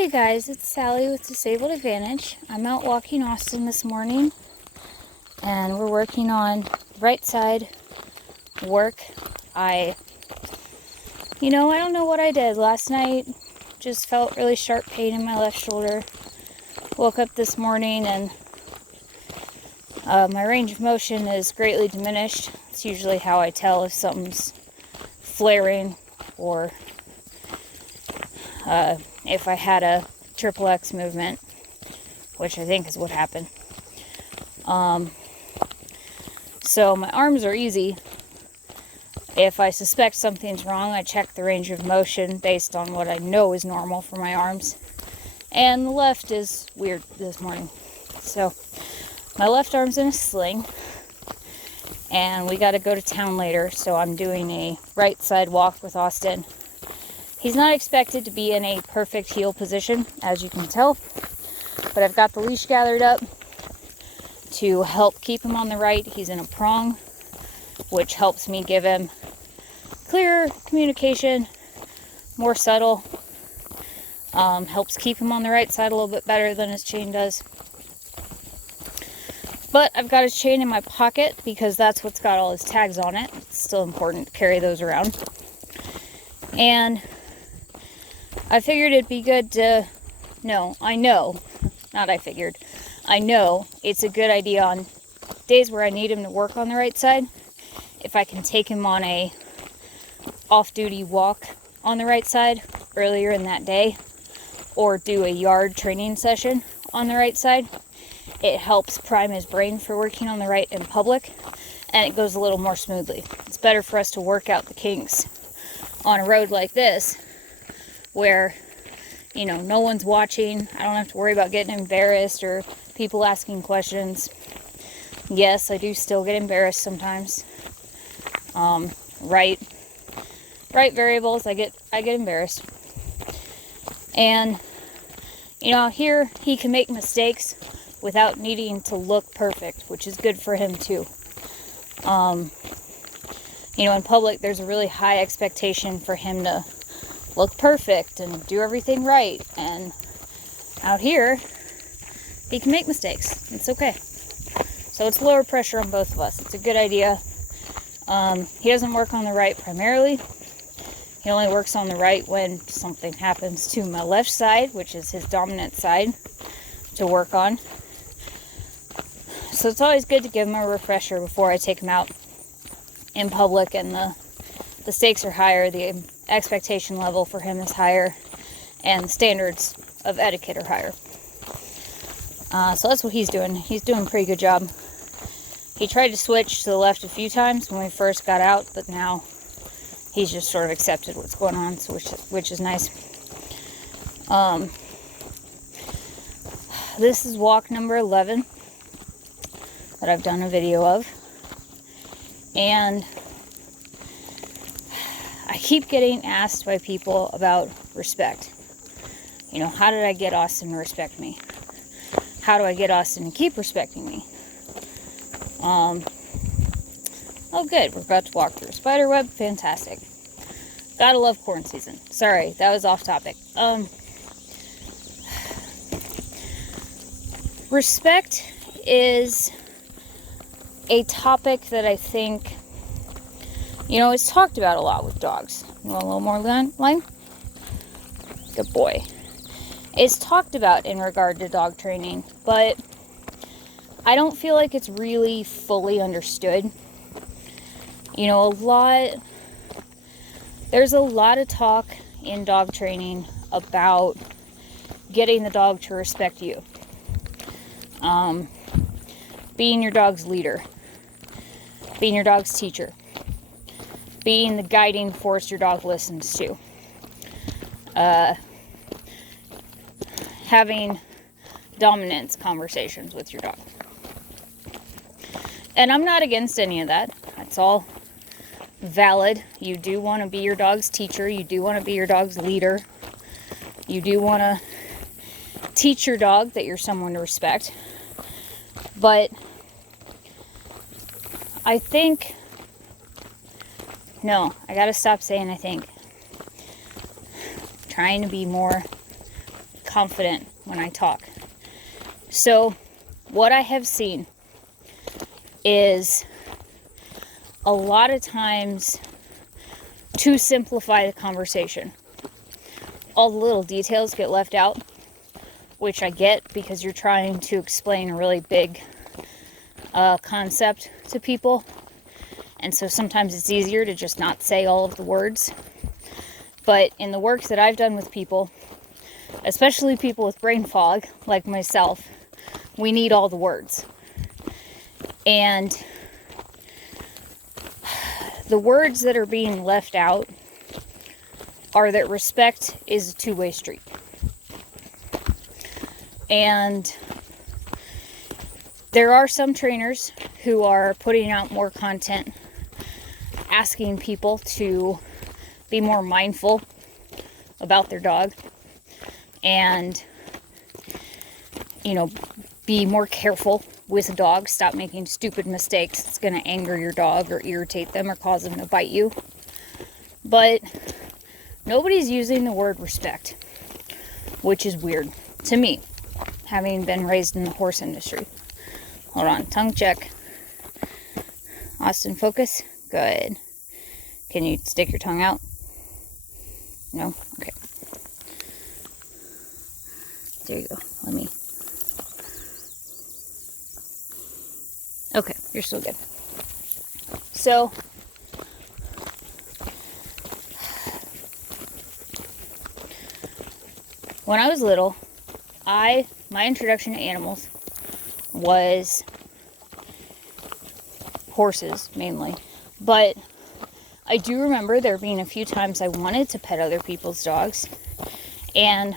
Hey guys, it's Sally with Disabled Advantage. I'm out walking Austin this morning and we're working on right side work. I don't know what I did last night. Just felt really sharp pain in my left shoulder. Woke up this morning and my range of motion is greatly diminished. It's usually how I tell if something's flaring or if I had a triple X movement, which I think is what happened. So my arms are easy. If I suspect something's wrong, I check the range of motion based on what I know is normal for my arms. And the left is weird this morning. So my left arm's in a sling, and we got to go to town later, so I'm doing a right side walk with Austin. He's not expected to be in a perfect heel position, as you can tell, but I've got the leash gathered up to help keep him on the right. He's in a prong, which helps me give him clearer communication, more subtle, helps keep him on the right side a little bit better than his chain does. But I've got his chain in my pocket because that's what's got all his tags on it. It's still important to carry those around. And I figured it'd be good to, I know it's a good idea on days where I need him to work on the right side, if I can take him on a off-duty walk on the right side earlier in that day, or do a yard training session on the right side. It helps prime his brain for working on the right in public, and it goes a little more smoothly. It's better for us to work out the kinks on a road like this, where, no one's watching. I don't have to worry about getting embarrassed or people asking questions. Yes, I do still get embarrassed sometimes. Right variables, I get embarrassed. And, here he can make mistakes without needing to look perfect, which is good for him too. In public, there's a really high expectation for him to look perfect and do everything right. And out here, he can make mistakes. It's okay. So it's lower pressure on both of us. It's a good idea. He doesn't work on the right primarily. He only works on the right when something happens to my left side, which is his dominant side, to work on. So it's always good to give him a refresher before I take him out in public, and the stakes are higher, the expectation level for him is higher, and the standards of etiquette are higher. So that's what he's doing. He's doing a pretty good job. He tried to switch to the left a few times when we first got out, but now he's just sort of accepted what's going on, so which is nice. This is walk number 11 that I've done a video of, and I keep getting asked by people about respect. How did I get Austin to respect me? How do I get Austin to keep respecting me? Oh good, we're about to walk through a spider web. Fantastic. Gotta love corn season. Sorry, that was off topic. Respect is a topic that I think, it's talked about a lot with dogs. You want a little more line? Good boy. It's talked about in regard to dog training, but I don't feel like it's really fully understood. There's a lot of talk in dog training about getting the dog to respect you. Being your dog's leader. Being your dog's teacher. Being the guiding force your dog listens to. Having dominance conversations with your dog. And I'm not against any of that. That's all valid. You do want to be your dog's teacher. You do want to be your dog's leader. You do want to teach your dog that you're someone to respect. But I think, I gotta stop saying I think. Trying to be more confident when I talk. So what I have seen is a lot of times to simplify the conversation, all the little details get left out, which I get because you're trying to explain a really big concept to people. And so sometimes it's easier to just not say all of the words. But in the work that I've done with people, especially people with brain fog like myself, we need all the words. And the words that are being left out are that respect is a two-way street. And there are some trainers who are putting out more content, asking people to be more mindful about their dog and, be more careful with a dog. Stop making stupid mistakes. It's going to anger your dog or irritate them or cause them to bite you. But nobody's using the word respect, which is weird to me, having been raised in the horse industry. Hold on, tongue check. Austin, focus. Good. Can you stick your tongue out? No? Okay. There you go. Let me. Okay, you're still good. So, when I was little, my introduction to animals was horses, mainly. But I do remember there being a few times I wanted to pet other people's dogs. And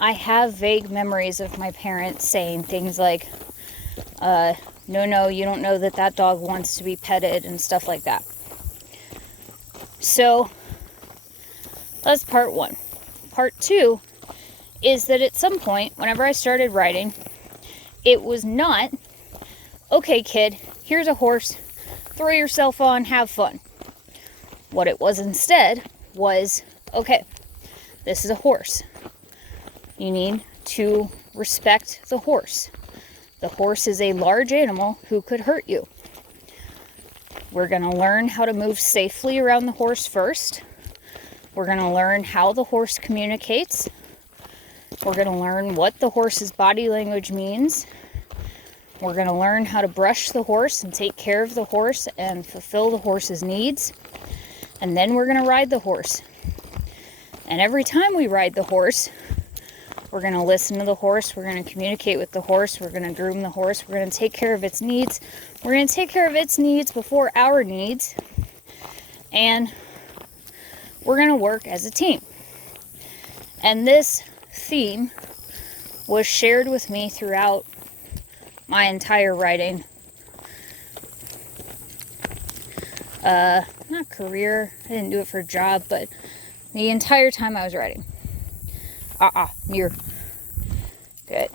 I have vague memories of my parents saying things like, no, you don't know that dog wants to be petted and stuff like that. So, that's part one. Part two is that at some point, whenever I started riding, it was not, okay, kid, here's a horse, throw yourself on, have fun. What it was instead was, okay, this is a horse. You need to respect the horse. The horse is a large animal who could hurt you. We're going to learn how to move safely around the horse first. We're going to learn how the horse communicates. We're going to learn what the horse's body language means. We're going to learn how to brush the horse and take care of the horse and fulfill the horse's needs. And then we're going to ride the horse. And every time we ride the horse, we're going to listen to the horse. We're going to communicate with the horse. We're going to groom the horse. We're going to take care of its needs. We're going to take care of its needs before our needs. And we're going to work as a team. And this theme was shared with me throughout my entire riding. Not career. I didn't do it for a job, but the entire time I was riding. Near. Good.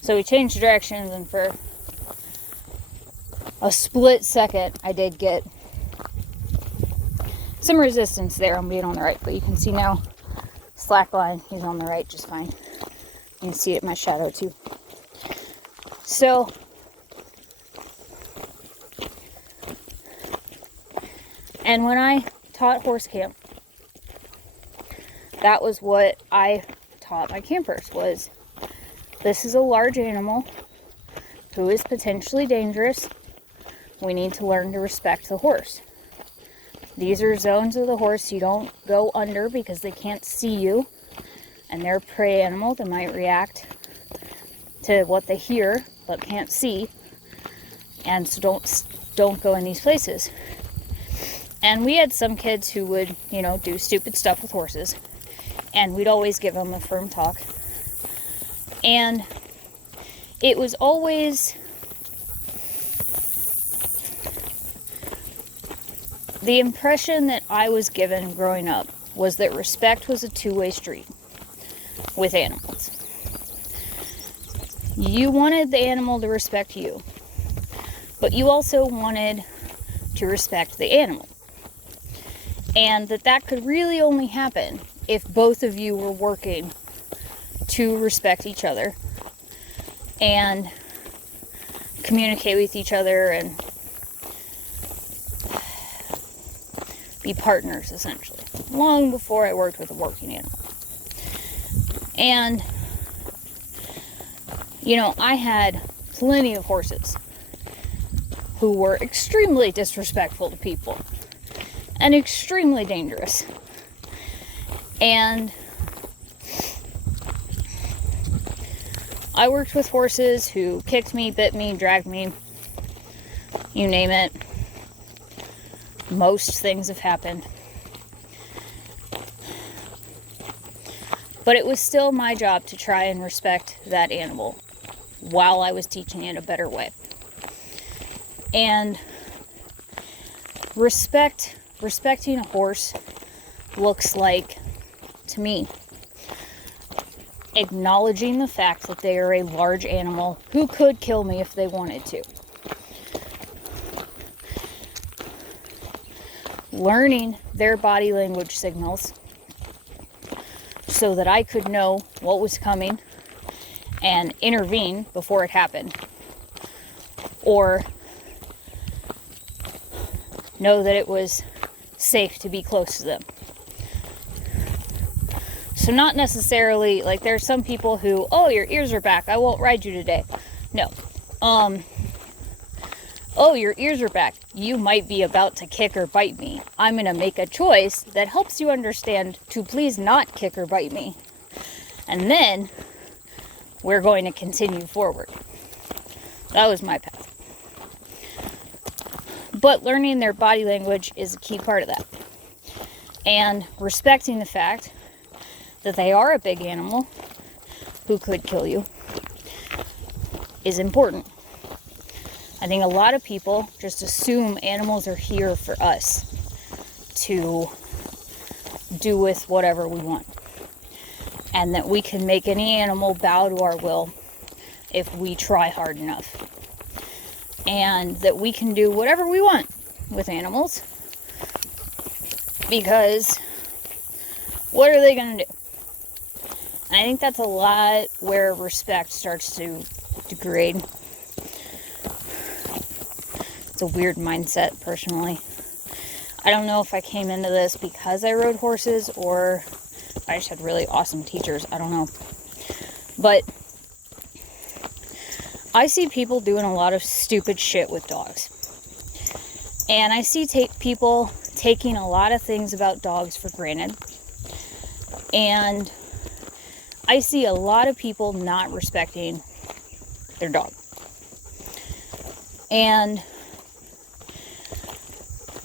So we changed directions, and for a split second, I did get some resistance there on being on the right, but you can see now, slack line, he's on the right just fine. You can see it in my shadow too. So, and when I taught horse camp, that was what I taught my campers was, this is a large animal who is potentially dangerous. We need to learn to respect the horse. These are zones of the horse you don't go under because they can't see you. And they're a prey animal that might react to what they hear but can't see. And so don't go in these places. And we had some kids who would, do stupid stuff with horses. And we'd always give them a firm talk. And it was always the impression that I was given growing up was that respect was a two-way street with animals. You wanted the animal to respect you, but you also wanted to respect the animal. And that could really only happen if both of you were working to respect each other and communicate with each other and be partners, essentially, long before I worked with a working animal. And, you know, I had plenty of horses who were extremely disrespectful to people and extremely dangerous. And I worked with horses who kicked me, bit me, dragged me, you name it. Most things have happened. But it was still my job to try and respect that animal while I was teaching it a better way. And respecting a horse looks like, to me, acknowledging the fact that they are a large animal who could kill me if they wanted to. Learning their body language signals so that I could know what was coming and intervene before it happened. Or know that it was safe to be close to them. So not necessarily, like, there are some people who, oh, your ears are back, I won't ride you today. No. Oh, your ears are back, you might be about to kick or bite me. I'm going to make a choice that helps you understand to please not kick or bite me. And then we're going to continue forward. That was my path. But learning their body language is a key part of that. And respecting the fact that they are a big animal who could kill you is important. I think a lot of people just assume animals are here for us to do with whatever we want. And that we can make any animal bow to our will if we try hard enough. And that we can do whatever we want with animals. Because what are they going to do? And I think that's a lot where respect starts to degrade. It's a weird mindset, personally. I don't know if I came into this because I rode horses or I just had really awesome teachers. I don't know. But I see people doing a lot of stupid shit with dogs. And I see people taking a lot of things about dogs for granted. And I see a lot of people not respecting their dog. And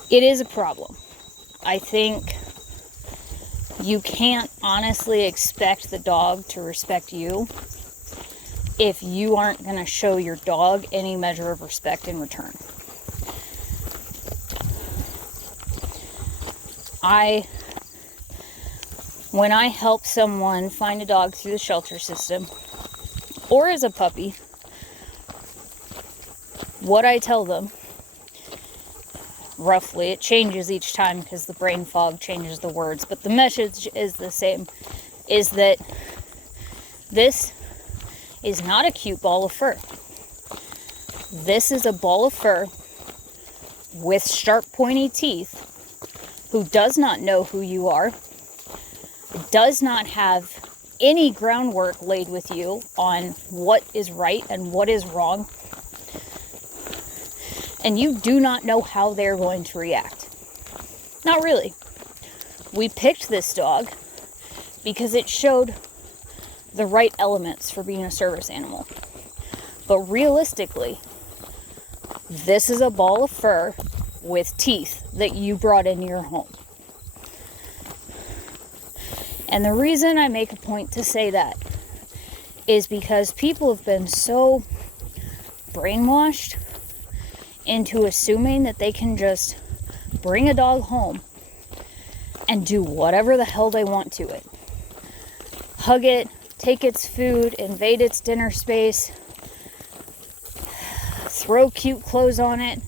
it is a problem. I think you can't honestly expect the dog to respect you if you aren't going to show your dog any measure of respect in return. When I help someone find a dog through the shelter system, or as a puppy, what I tell them, roughly, it changes each time because the brain fog changes the words, but the message is the same, is that this is not a cute ball of fur. This is a ball of fur with sharp, pointy teeth who does not know who you are, does not have any groundwork laid with you on what is right and what is wrong, and you do not know how they're going to react. Not really. We picked this dog because it showed the right elements for being a service animal. But realistically, this is a ball of fur with teeth that you brought into your home. And the reason I make a point to say that is because people have been so brainwashed into assuming that they can just bring a dog home and do whatever the hell they want to it. Hug it, take its food, invade its dinner space, throw cute clothes on it,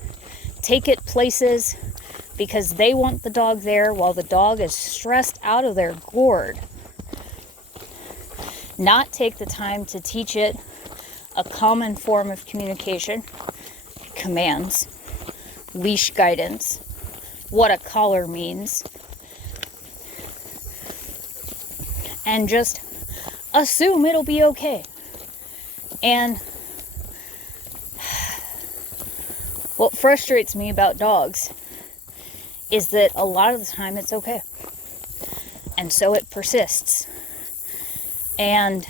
take it places because they want the dog there while the dog is stressed out of their gourd. not take the time to teach it a common form of communication, commands, leash guidance, what a collar means, and just assume it'll be okay. And what frustrates me about dogs is that a lot of the time it's okay. And so it persists. And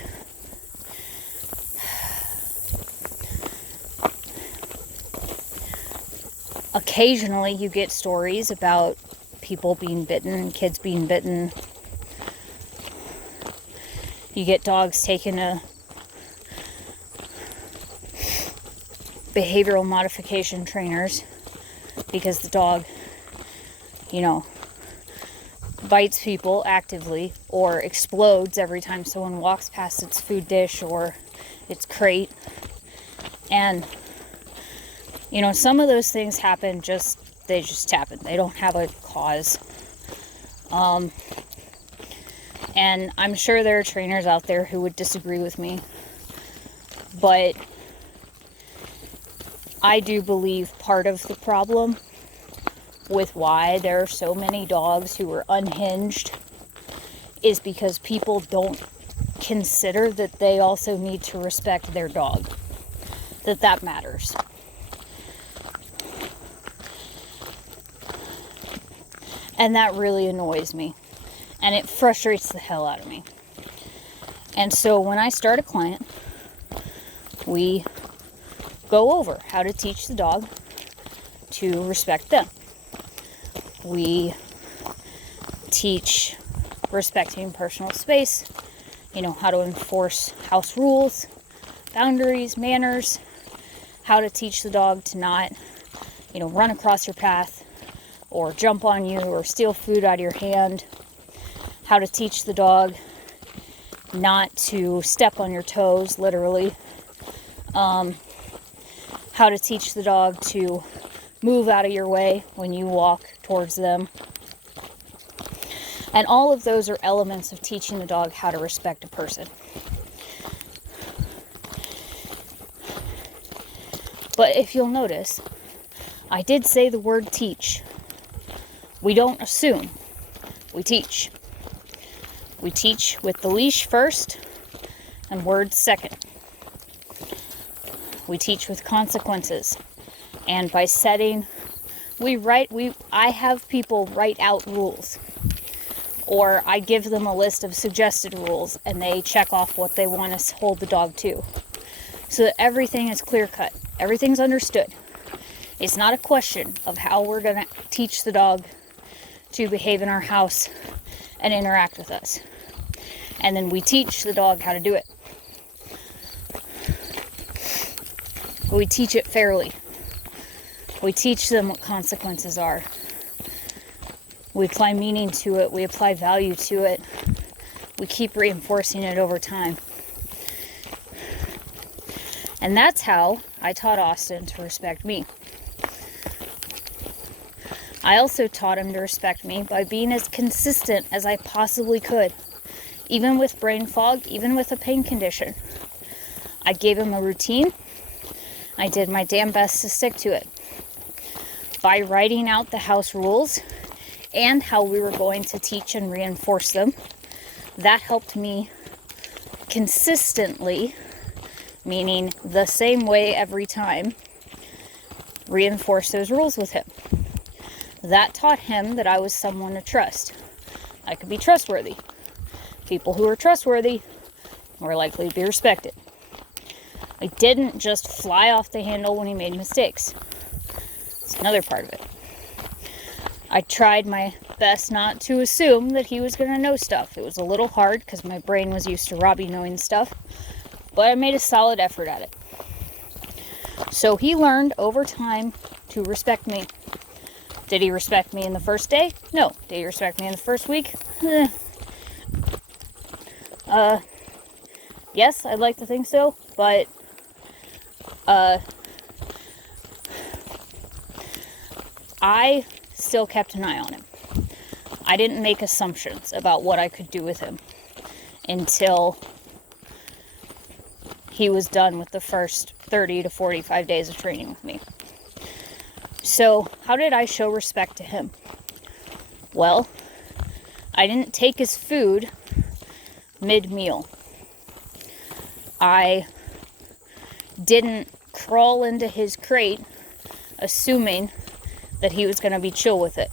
occasionally you get stories about people being bitten, kids being bitten. You get dogs taken to behavioral modification trainers because the dog, bites people actively or explodes every time someone walks past its food dish or its crate. And, some of those things happen they just happen. They don't have a cause. And I'm sure there are trainers out there who would disagree with me. But I do believe part of the problem with why there are so many dogs who are unhinged is because people don't consider that they also need to respect their dog. That matters. And that really annoys me. And it frustrates the hell out of me. And so when I start a client, we go over how to teach the dog to respect them. We teach respecting personal space, how to enforce house rules, boundaries, manners, how to teach the dog to not, run across your path or jump on you or steal food out of your hand, how to teach the dog not to step on your toes, literally, how to teach the dog to move out of your way when you walk towards them. And all of those are elements of teaching the dog how to respect a person. But if you'll notice, I did say the word teach. We don't assume, we teach. We teach with the leash first and words second. We teach with consequences. And by setting, I have people write out rules. Or I give them a list of suggested rules and they check off what they want to hold the dog to. So that everything is clear cut. Everything's understood. It's not a question of how we're going to teach the dog to behave in our house and interact with us. And then we teach the dog how to do it. We teach it fairly. We teach them what consequences are. We apply meaning to it. We apply value to it. We keep reinforcing it over time. And that's how I taught Austin to respect me. I also taught him to respect me by being as consistent as I possibly could. Even with brain fog, even with a pain condition. I gave him a routine. I did my damn best to stick to it. By writing out the house rules and how we were going to teach and reinforce them, that helped me consistently, meaning the same way every time, reinforce those rules with him. That taught him that I was someone to trust. I could be trustworthy. People who are trustworthy were likely to be respected. I didn't just fly off the handle when he made mistakes. It's another part of it. I tried my best not to assume that he was going to know stuff. It was a little hard because my brain was used to Robbie knowing stuff, but I made a solid effort at it. So he learned over time to respect me. Did he respect me in the first day? No. Did he respect me in the first week? Yes, I'd like to think so, but I still kept an eye on him. I didn't make assumptions about what I could do with him until he was done with the first 30 to 45 days of training with me. So how did I show respect to him? Well, I didn't take his food mid-meal. I didn't crawl into his crate assuming that he was going to be chill with it.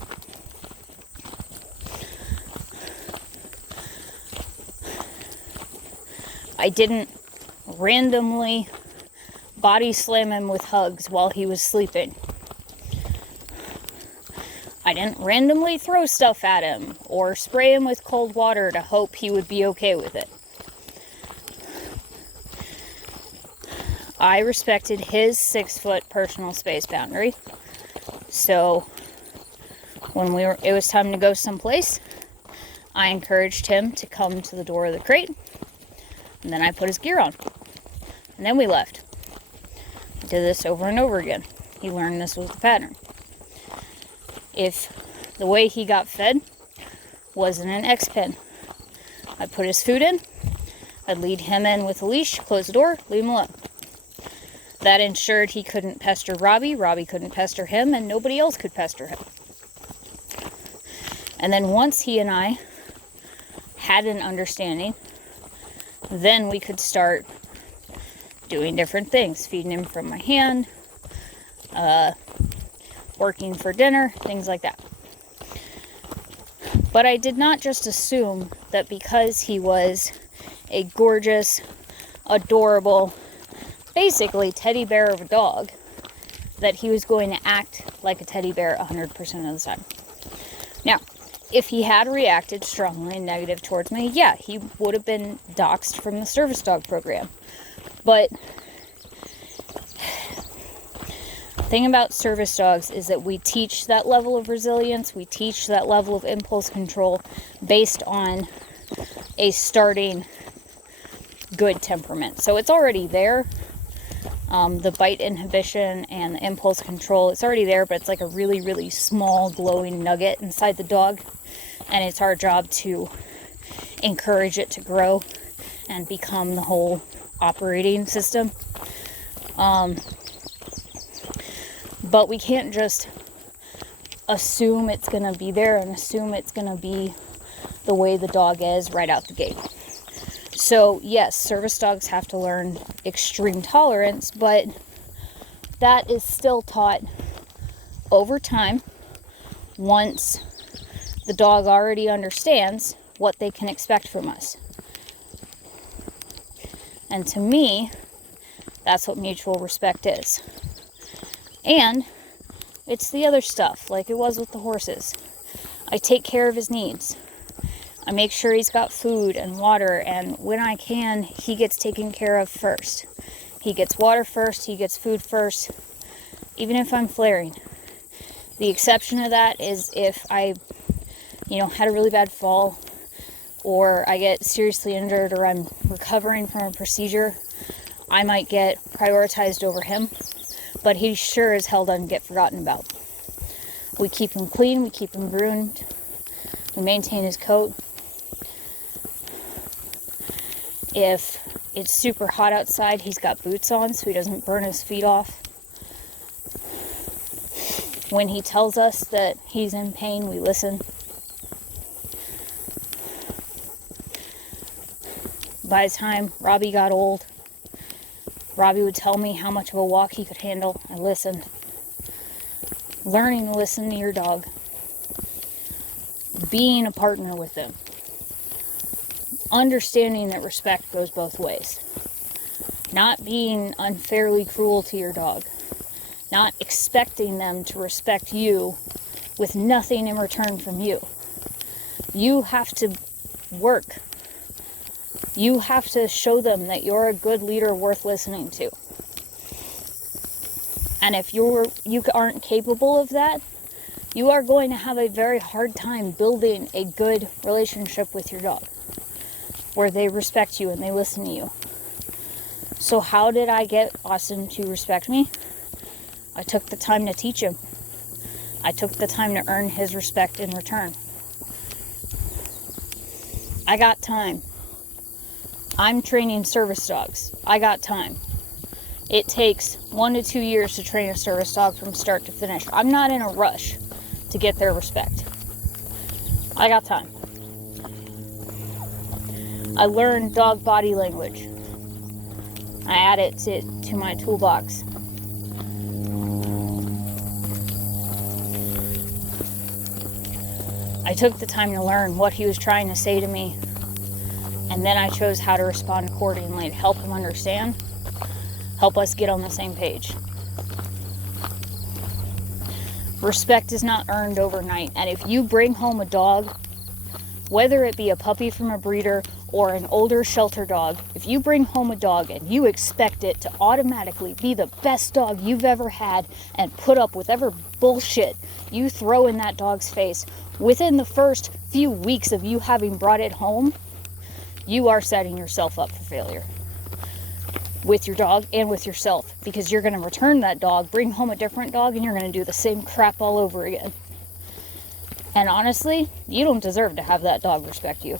I didn't randomly body slam him with hugs while he was sleeping. I didn't randomly throw stuff at him or spray him with cold water to hope he would be okay with it. I respected his 6-foot personal space boundary. So when it was time to go someplace, I encouraged him to come to the door of the crate, and then I put his gear on. And then we left. I did this over and over again. He learned this was the pattern. If the way he got fed was in an X pen, I'd put his food in, I'd lead him in with a leash, close the door, leave him alone. That ensured he couldn't pester Robbie, Robbie couldn't pester him, and nobody else could pester him. And then once he and I had an understanding, then we could start doing different things. Feeding him from my hand, working for dinner, things like that. But I did not just assume that because he was a gorgeous, adorable, basically teddy bear of a dog, that he was going to act like a teddy bear 100% of the time. Now, if he had reacted strongly and negative towards me, yeah, he would have been doxxed from the service dog program. But the thing about service dogs is that we teach that level of resilience, we teach that level of impulse control based on a starting good temperament. So it's already there. The bite inhibition and the impulse control, it's already there, but it's like a really, really small glowing nugget inside the dog. And it's our job to encourage it to grow and become the whole operating system. But we can't just assume it's going to be there and assume it's going to be the way the dog is right out the gate. So yes, service dogs have to learn extreme tolerance, but that is still taught over time once the dog already understands what they can expect from us. And to me, that's what mutual respect is. And it's the other stuff, like it was with the horses. I take care of his needs. I make sure he's got food and water, and when I can, he gets taken care of first. He gets water first, he gets food first, even if I'm flaring. The exception to that is if I, had a really bad fall, or I get seriously injured, or I'm recovering from a procedure, I might get prioritized over him, but he sure as hell doesn't get forgotten about. We keep him clean, we keep him groomed, we maintain his coat. If it's super hot outside, he's got boots on so he doesn't burn his feet off. When he tells us that he's in pain, we listen. By the time Robbie got old, Robbie would tell me how much of a walk he could handle. I listened. Learning to listen to your dog. Being a partner with them. Understanding that respect goes both ways. Not being unfairly cruel to your dog. Not expecting them to respect you with nothing in return from you. You have to work. You have to show them that you're a good leader worth listening to. And if you aren't capable of that, you are going to have a very hard time building a good relationship with your dog, where they respect you and they listen to you. So how did I get Austin to respect me? I took the time to teach him. I took the time to earn his respect in return. I got time. I'm training service dogs. I got time. It takes 1 to 2 years to train a service dog from start to finish. I'm not in a rush to get their respect. I got time. I learned dog body language. I add it to my toolbox. I took the time to learn what he was trying to say to me, and then I chose how to respond accordingly to help him understand, help us get on the same page. Respect is not earned overnight, and if you bring home a dog, whether it be a puppy from a breeder or an older shelter dog, if you bring home a dog and you expect it to automatically be the best dog you've ever had and put up with whatever bullshit you throw in that dog's face, within the first few weeks of you having brought it home, you are setting yourself up for failure. With your dog and with yourself, because you're going to return that dog, bring home a different dog, and you're going to do the same crap all over again. And honestly, you don't deserve to have that dog respect you.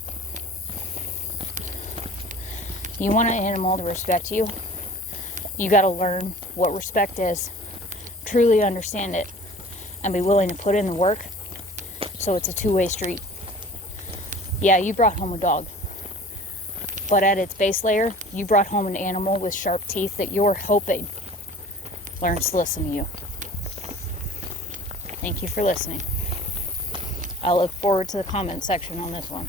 You want an animal to respect you, you got to learn what respect is, truly understand it, and be willing to put in the work so it's a two-way street. Yeah, you brought home a dog, but at its base layer, you brought home an animal with sharp teeth that you're hoping learns to listen to you. Thank you for listening. I look forward to the comment section on this one.